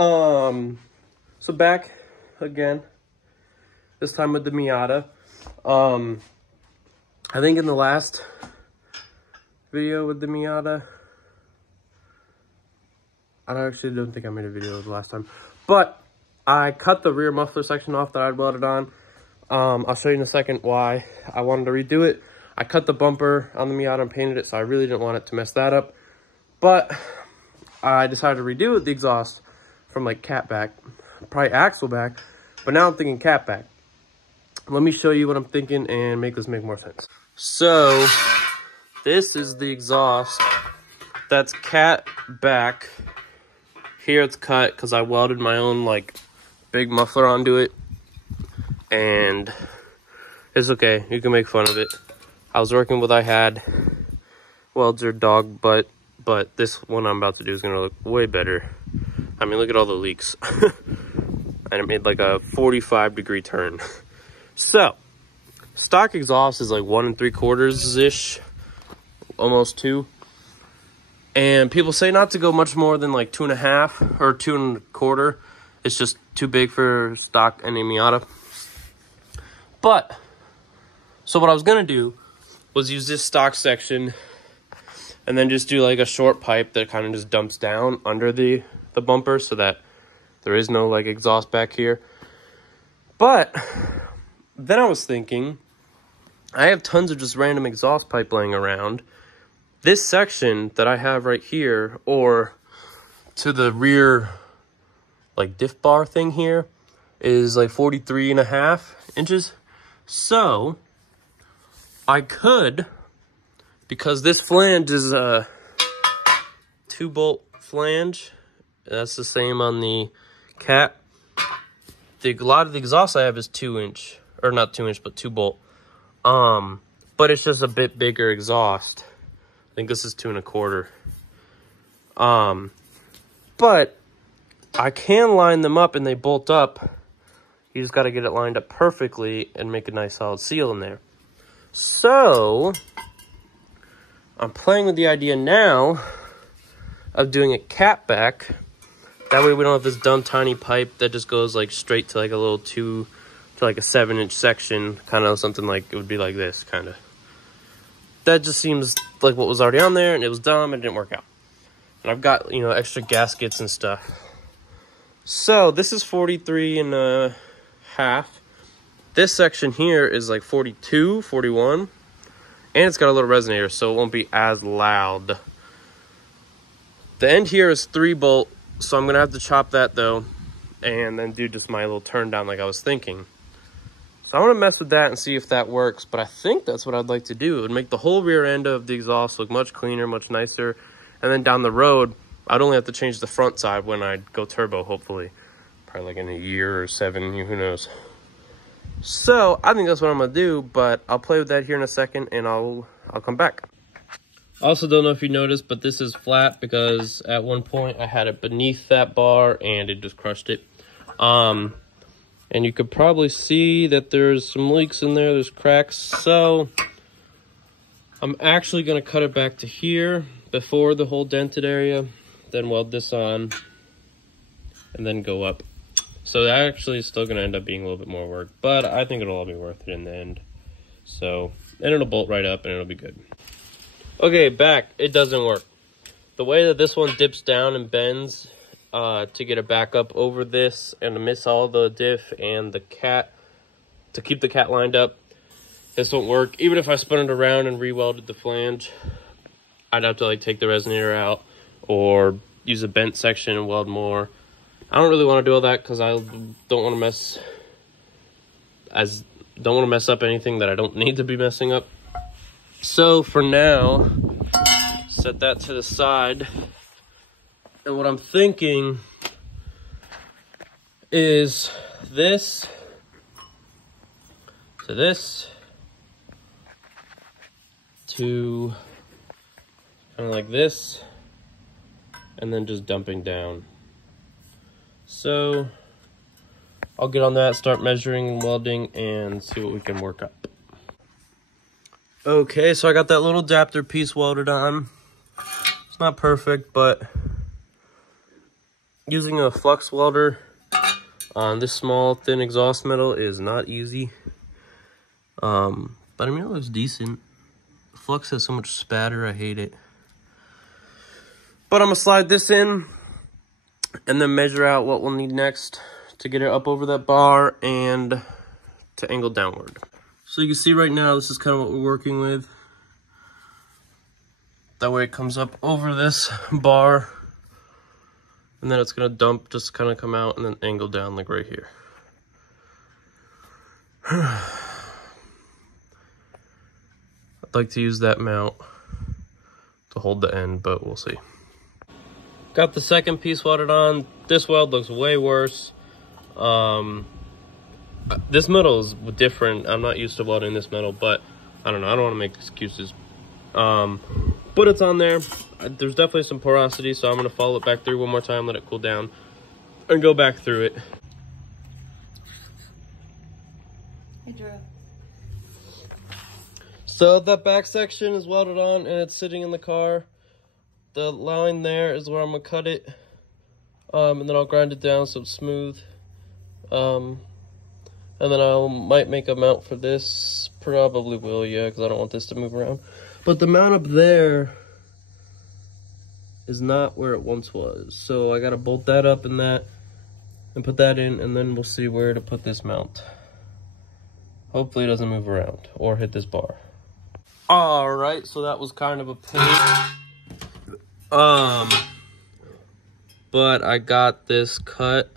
So back again, this time with the Miata. I think in the last video with the Miata, I actually don't think I made a video of the last time, but I cut the rear muffler section off that I'd welded on. I'll show you in a second why I wanted to redo it. I cut the bumper on the Miata and painted it, so I really didn't want it to mess that up. But I decided to redo it, the exhaust from like cat back, probably axle back, but now I'm thinking cat back. Let me show you what I'm thinking and make this make more sense. So this is the exhaust that's cat back. Here it's cut because I welded my own like big muffler onto it, and it's okay, you can make fun of it. I was working with, I had welds or dog butt, but this one I'm about to do is gonna look way better. I mean, look at all the leaks. And it made like a 45-degree turn. So, stock exhaust is like 1 3/4-ish, almost 2. And people say not to go much more than like 2.5 or 2 1/4. It's just too big for stock any Miata. But, so what I was gonna do was use this stock section and then just do like a short pipe that kind of just dumps down under the bumper so that there is no like exhaust back here. But then I was thinking, I have tons of just random exhaust pipe laying around. This section that I have right here, or to the rear like diff bar thing here, is like 43.5 inches. So I could, because this flange is a 2-bolt flange, that's the same on the cat. A lot of the exhaust I have is 2-inch, or not 2-inch, but 2-bolt. But it's just a bit bigger exhaust. I think this is 2 1/4. But I can line them up and they bolt up. You just got to get it lined up perfectly and make a nice solid seal in there. So I'm playing with the idea now of doing a cat back. That way we don't have this dumb tiny pipe that just goes like straight to like a little 2 to like a 7-inch section, kind of something like it would be like this kind of. That just seems like what was already on there, and it was dumb and it didn't work out. And I've got, you know, extra gaskets and stuff. So this is 43.5. This section here is like 42, 41, and it's got a little resonator, so it won't be as loud. The end here is 3-bolt, so I'm gonna have to chop that though, and then do just my little turn down like I was thinking. So I want to mess with that and see if that works, but I think that's what I'd like to do. It would make the whole rear end of the exhaust look much cleaner, much nicer, and then down the road, I'd only have to change the front side when I go turbo, hopefully. Probably like in a year or 7, who knows. So I think that's what I'm gonna do, but I'll play with that here in a second and I'll come back. I also don't know if you noticed, but this is flat because at one point I had it beneath that bar and it just crushed it. And you could probably see that there's some leaks in there, there's cracks. So I'm actually gonna cut it back to here before the whole dented area, then weld this on and then go up. So that actually is still gonna end up being a little bit more work, but I think it'll all be worth it in the end. So, and it'll bolt right up and it'll be good. Okay, back, it doesn't work. The way that this one dips down and bends to get it back up over this and to miss all the diff and the cat, to keep the cat lined up, this won't work. Even if I spun it around and re-welded the flange, I'd have to like take the resonator out or use a bent section and weld more. I don't really want to do all that because I don't want to mess up anything that I don't need to be messing up. So for now, set that to the side. And what I'm thinking is this to this to kind of like this, and then just dumping down. So I'll get on that, start measuring and welding, and see what we can work up. Okay, so I got that little adapter piece welded on. It's not perfect, but Using a flux welder on this small, thin exhaust metal is not easy. But I mean, it looks decent. Flux has so much spatter, I hate it. But I'm gonna slide this in and then measure out what we'll need next to get it up over that bar and to angle downward. So you can see right now, this is kind of what we're working with. That way it comes up over this bar, and then it's gonna dump, just kind of come out and then angle down like right here. I'd like to use that mount to hold the end, but we'll see. Got the second piece welded on. This weld looks way worse. This metal is different. I'm not used to welding this metal, but I don't know. I don't want to make excuses. But it's on there. There's definitely some porosity, so I'm going to follow it back through one more time, let it cool down, and go back through it. Hey, Drew. So that back section is welded on, and it's sitting in the car. The line there is where I'm going to cut it, and then I'll grind it down so it's smooth. And then I might make a mount for this. Probably will, yeah, because I don't want this to move around. But the mount up there is not where it once was. So I got to bolt that up in that and put that in, and then we'll see where to put this mount. Hopefully it doesn't move around or hit this bar. All right, so that was kind of a pain. But I got this cut.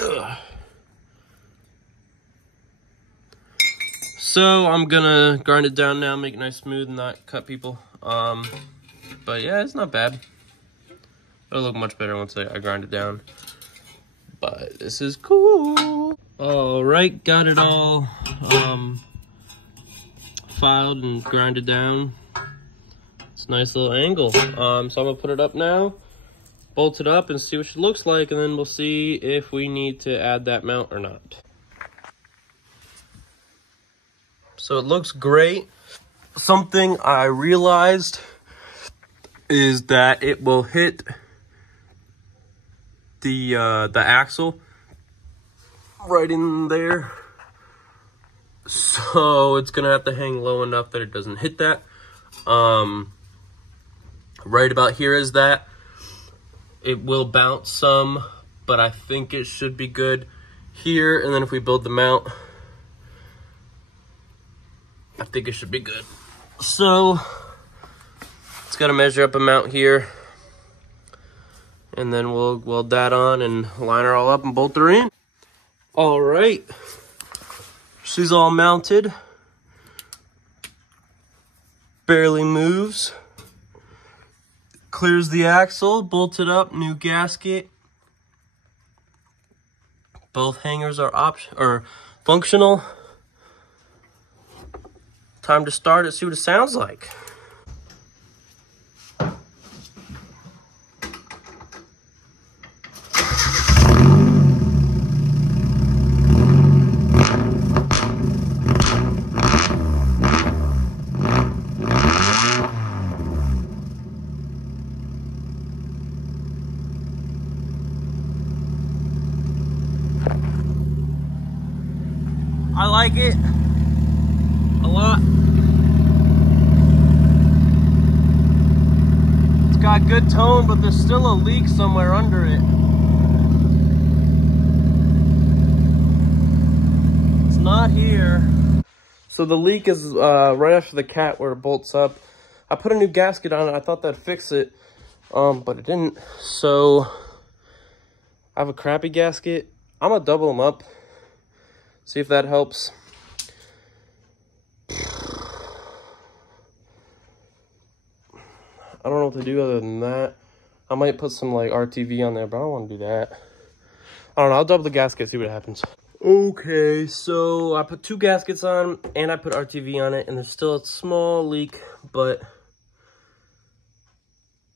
Ugh. So I'm gonna grind it down now, make it nice smooth and not cut people. But yeah, it's not bad. It'll look much better once I grind it down. But this is cool. All right, got it all filed and grinded down. It's a nice little angle. So I'm gonna put it up now, bolt it up and see what it looks like, and then we'll see if we need to add that mount or not. So it looks great. Something I realized is that it will hit the axle right in there. So it's gonna have to hang low enough that it doesn't hit that. Right about here is that. It will bounce some, but I think it should be good here. And then if we build the mount, I think it should be good. So it's got to measure up a mount here, and then we'll weld that on and line her all up and bolt her in. All right, she's all mounted, barely moves, clears the axle, bolted up, new gasket. Both hangers are functional. Time to start it, see what it sounds like. I like it a lot. It's got good tone, but there's still a leak somewhere under it. It's not here. So the leak is right after the cat where it bolts up. I put a new gasket on it. I thought that'd fix it, but it didn't. So I have a crappy gasket. I'm gonna double them up. See if that helps. I don't know what to do other than that. I might put some like RTV on there, but I don't want to do that. I don't know. I'll double the gasket, see what happens. Okay, so I put 2 gaskets on and I put RTV on it, and there's still a small leak, but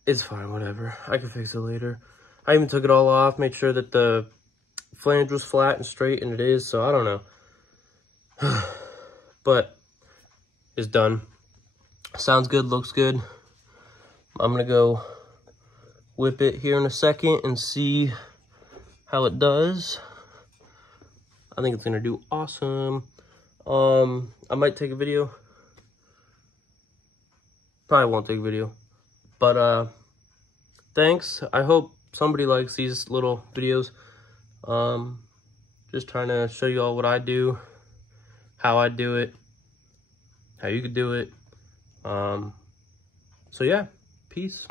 it's fine, whatever. I can fix it later. I even took it all off, made sure that the flange was flat and straight, and it is, so I don't know. But it's done. Sounds good, looks good. I'm gonna go whip it here in a second and see how it does. I think it's gonna do awesome. I might take a video. Probably won't take a video, but thanks. I hope somebody likes these little videos. Just trying to show you all what I do, how I do it, how you could do it. So yeah, peace.